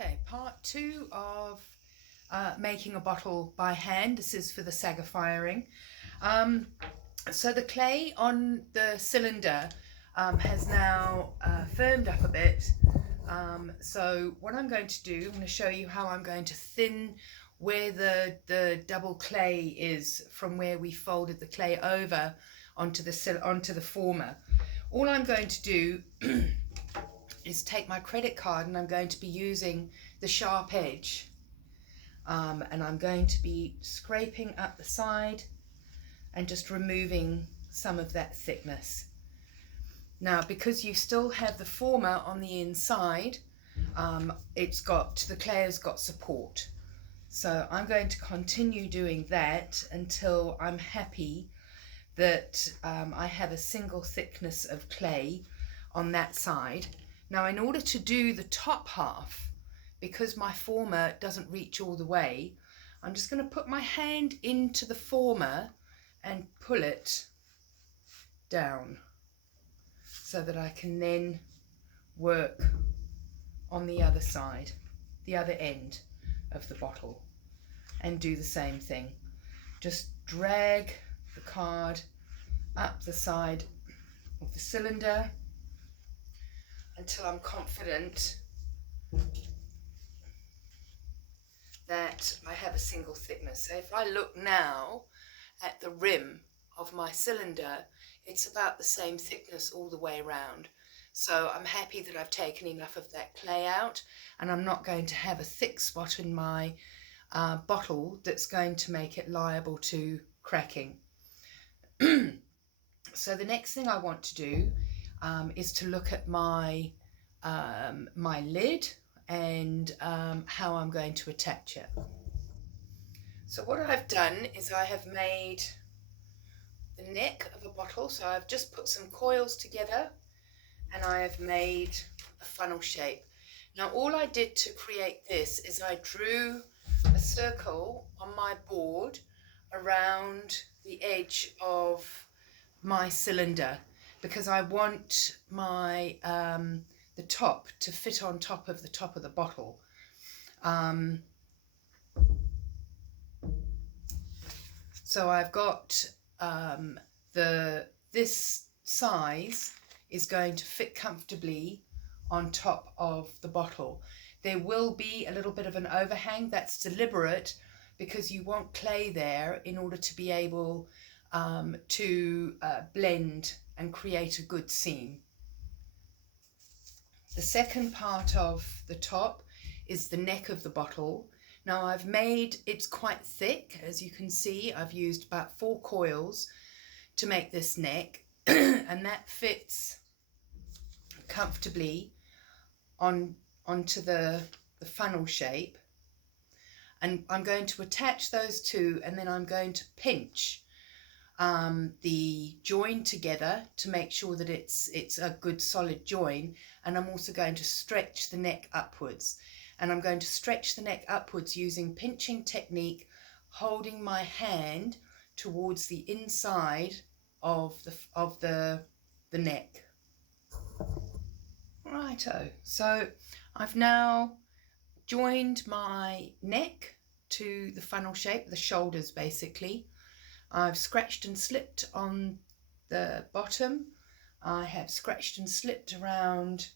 Okay, part two of making a bottle by hand. This is for the sagger firing. So the clay on the cylinder has now firmed up a bit. So what I'm going to do, I'm going to show you how I'm going to thin where the double clay is from where we folded the clay over onto the former. All I'm going to do is take my credit card, and I'm going to be using the sharp edge, and I'm going to be scraping up the side and just removing some of that thickness. Now, because you still have the former on the inside, the clay has got support. So I'm going to continue doing that until I'm happy that I have a single thickness of clay on that side. Now, in order to do the top half, because my former doesn't reach all the way, I'm just going to put my hand into the former and pull it down so that I can then work on the other side, the other end of the bottle, and do the same thing. Just drag the card up the side of the cylinder until I'm confident that I have a single thickness. So if I look now at the rim of my cylinder, it's about the same thickness all the way around. So I'm happy that I've taken enough of that clay out, and I'm not going to have a thick spot in my bottle that's going to make it liable to cracking. So the next thing I want to do is to look at my my lid and how I'm going to attach it. So what I've done is I have made the neck of a bottle. So I've just put some coils together and I have made a funnel shape. Now all I did to create this is I drew a circle on my board around the edge of my cylinder, because I want my the top to fit on top of the bottle. So I've got this size is going to fit comfortably on top of the bottle. There will be a little bit of an overhang. That's deliberate, because you want clay there in order to be able to blend and create a good seam. The second part of the top is the neck of the bottle. Now it's quite thick, as you can see. I've used about 4 coils to make this neck and that fits comfortably onto the funnel shape. And I'm going to attach those two, and then I'm going to pinch the join together to make sure that it's a good solid join. And I'm also going to stretch the neck upwards, and I'm going to stretch the neck upwards using pinching technique, holding my hand towards the inside of the neck. Righto, so I've now joined my neck to the funnel shape, the shoulders basically. I've scratched and slipped on the bottom. I have scratched and slipped around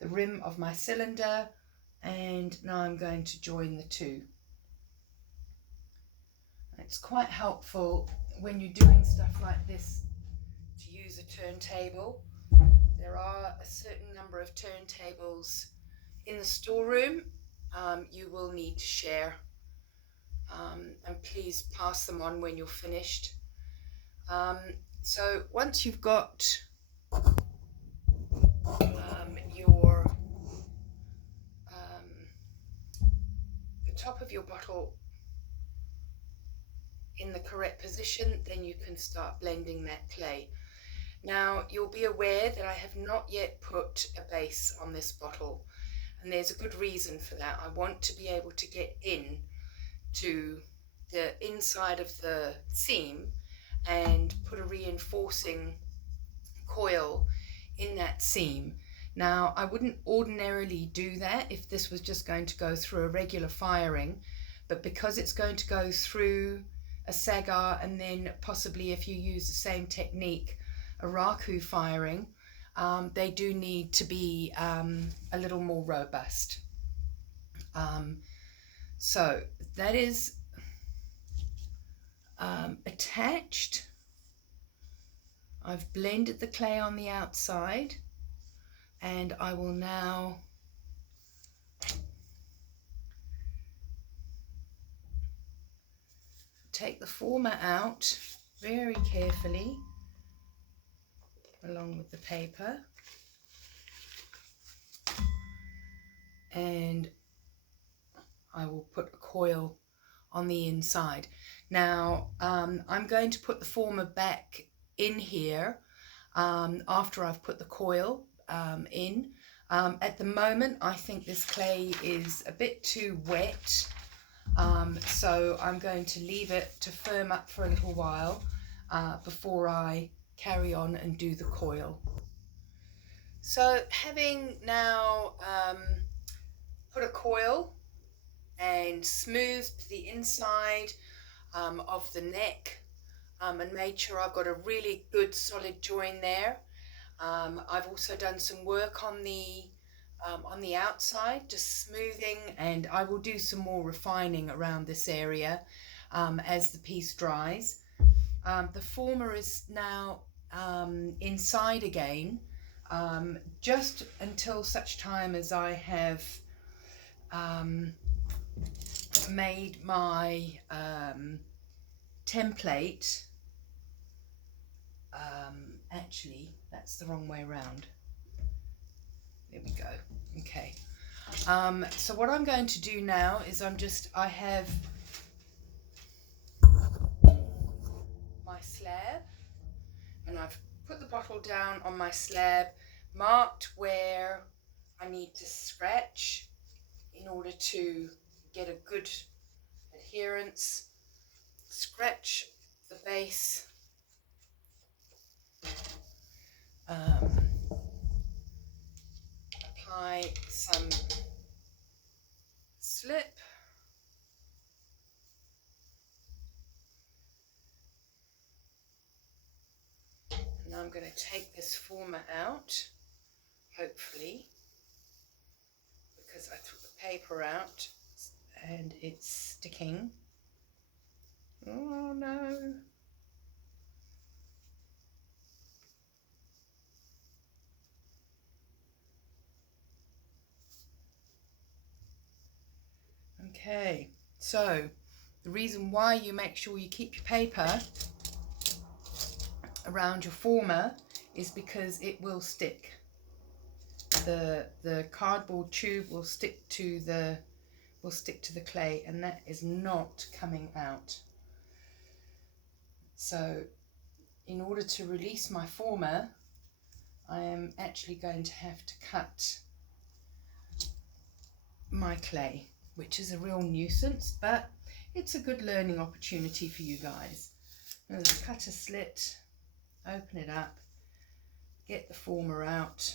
the rim of my cylinder, and now I'm going to join the two. It's quite helpful when you're doing stuff like this to use a turntable. There are a certain number of turntables in the storeroom. You will need to share, and please pass them on when you're finished. So once you've got the top of your bottle in the correct position, then you can start blending that clay. Now you'll be aware that I have not yet put a base on this bottle, and there's a good reason for that. I want to be able to get in to the inside of the seam and put a reinforcing coil in that seam Now, I wouldn't ordinarily do that if this was just going to go through a regular firing, but because it's going to go through a sagger and then possibly, if you use the same technique, a raku firing, they do need to be a little more robust. So that is attached. I've blended the clay on the outside, and I will now take the former out very carefully along with the paper, and I will put a coil on the inside. Now I'm going to put the former back in here after I've put the coil in. At the moment I think this clay is a bit too wet, so I'm going to leave it to firm up for a little while before I carry on and do the coil. So having now put a coil and smoothed the inside of the neck and made sure I've got a really good solid join there. I've also done some work on the outside, just smoothing, and I will do some more refining around this area as the piece dries. The former is now inside again, just until such time as I have made my template. Actually, that's the wrong way around. There we go. Okay. So what I'm going to do now is I have my slab, and I've put the bottle down on my slab, marked where I need to scratch in order to get a good adherence. Scratch the base, apply some slip, and I'm going to take this former out, hopefully, because I took the paper out and it's sticking. Oh no. Okay, so the reason why you make sure you keep your paper around your former is because it will stick. The cardboard tube will stick to the clay, and that is not coming out. So in order to release my former, I am actually going to have to cut my clay, which is a real nuisance, but it's a good learning opportunity for you guys. I'm going to cut a slit, open it up, get the former out.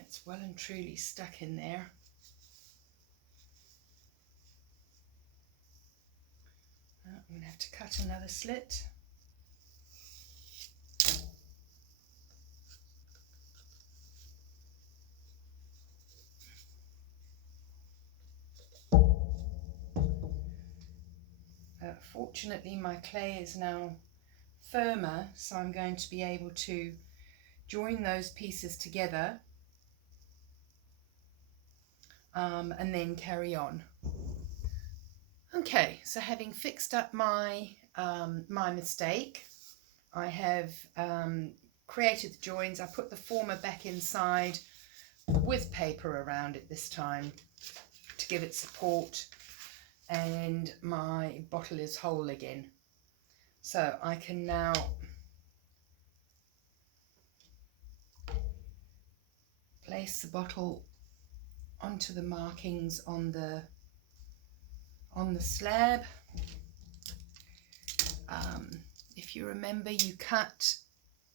It's well and truly stuck in there. I'm going to have to cut another slit. Fortunately, my clay is now firmer, so I'm going to be able to join those pieces together and then carry on. Okay, so having fixed up my my mistake, I have created the joins. I put the former back inside with paper around it this time to give it support, and my bottle is whole again. So I can now place the bottle onto the markings on the slab. If you remember, you cut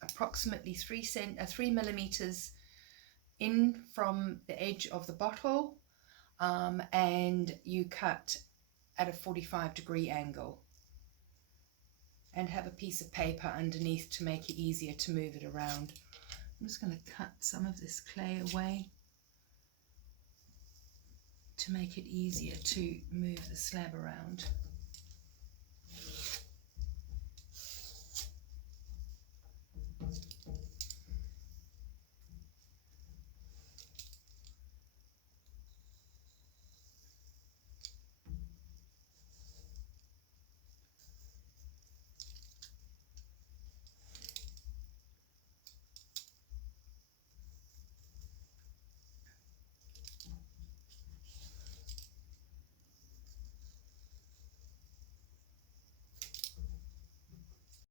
approximately 3 millimeters in from the edge of the bottle, and you cut at a 45-degree angle, and have a piece of paper underneath to make it easier to move it around. I'm just going to cut some of this clay away to make it easier to move the slab around.